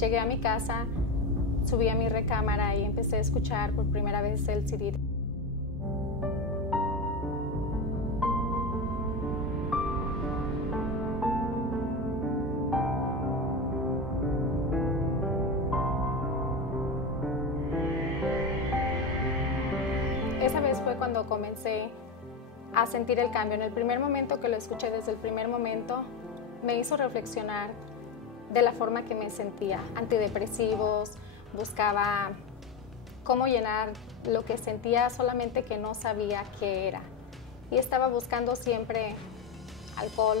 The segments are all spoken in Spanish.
Llegué a mi casa, subí a mi recámara y empecé a escuchar por primera vez el CD. Esa vez fue cuando comencé a sentir el cambio. En el primer momento que lo escuché, desde el primer momento, me hizo reflexionar de la forma que me sentía. Antidepresivos, buscaba cómo llenar lo que sentía, solamente que no sabía qué era. Y estaba buscando siempre alcohol,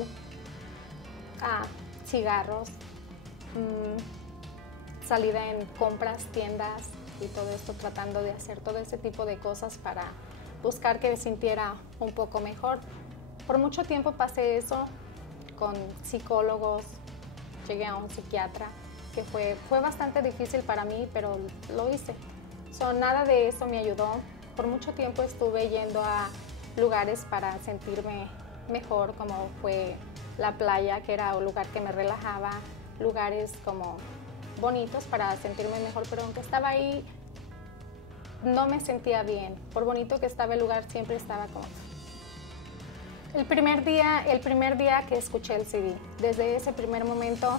cigarros, salida en compras, tiendas y todo esto, tratando de hacer todo ese tipo de cosas para buscar que me sintiera un poco mejor. Por mucho tiempo pasé eso con psicólogos, llegué a un psiquiatra, que fue bastante difícil para mí, pero lo hice. Nada de eso me ayudó. Por mucho tiempo estuve yendo a lugares para sentirme mejor, como fue la playa, que era un lugar que me relajaba, lugares como bonitos para sentirme mejor, pero aunque estaba ahí, no me sentía bien. Por bonito que estaba el lugar, siempre estaba como... El primer día que escuché el CD, desde ese primer momento,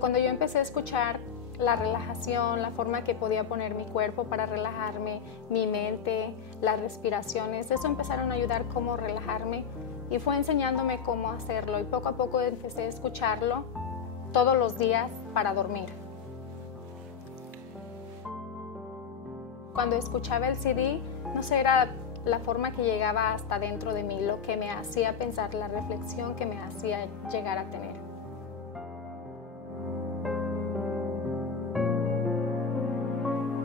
cuando yo empecé a escuchar la relajación, la forma que podía poner mi cuerpo para relajarme, mi mente, las respiraciones, eso empezaron a ayudar cómo relajarme y fue enseñándome cómo hacerlo, y poco a poco empecé a escucharlo todos los días para dormir. Cuando escuchaba el CD, no sé, era la forma que llegaba hasta dentro de mí, lo que me hacía pensar, la reflexión que me hacía llegar a tener.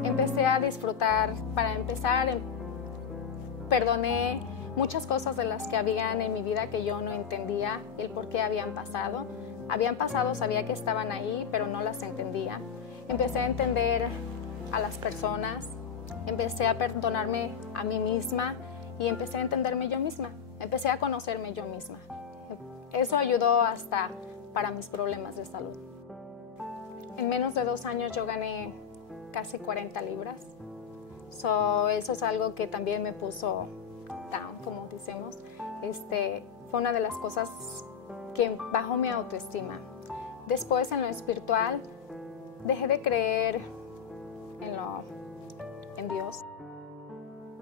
Empecé a disfrutar. Para empezar, perdoné muchas cosas de las que habían en mi vida que yo no entendía el por qué habían pasado. Sabía que estaban ahí, pero no las entendía. Empecé a entender a las personas, empecé a perdonarme a mí misma y empecé a entenderme yo misma. Empecé a conocerme yo misma. Eso ayudó hasta para mis problemas de salud. En menos de 2 años yo gané casi 40 libras. Eso es algo que también me puso down, como decimos. Fue una de las cosas que bajó mi autoestima. Después, en lo espiritual, dejé de creer en Dios.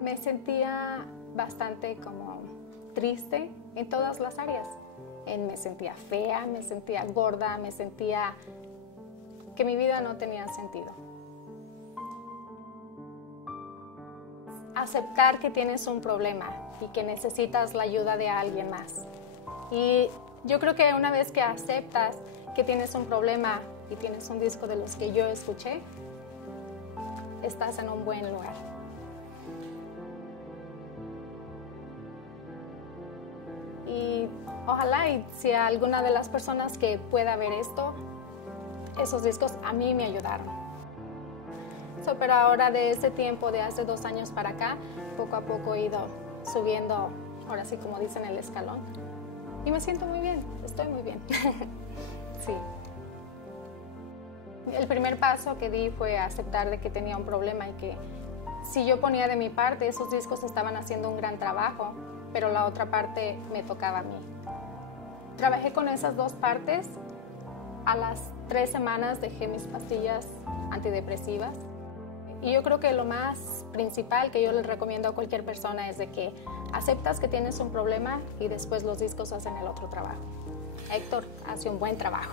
Me sentía bastante como triste en todas las áreas. Me sentía fea, me sentía gorda, me sentía que mi vida no tenía sentido. Aceptar que tienes un problema y que necesitas la ayuda de alguien más. Y yo creo que una vez que aceptas que tienes un problema y tienes un disco de los que yo escuché, estás en un buen lugar. Y ojalá y si alguna de las personas que pueda ver esto, esos discos a mí me ayudaron. Pero ahora de ese tiempo, de hace 2 años para acá, poco a poco he ido subiendo, ahora sí como dicen, el escalón. Y me siento muy bien, estoy muy bien. Sí. El primer paso que di fue aceptar de que tenía un problema y que si yo ponía de mi parte, esos discos estaban haciendo un gran trabajo, pero la otra parte me tocaba a mí. Trabajé con esas 2 partes. A las 3 semanas dejé mis pastillas antidepresivas. Y yo creo que lo más principal que yo les recomiendo a cualquier persona es de que aceptas que tienes un problema y después los discos hacen el otro trabajo. Héctor hace un buen trabajo.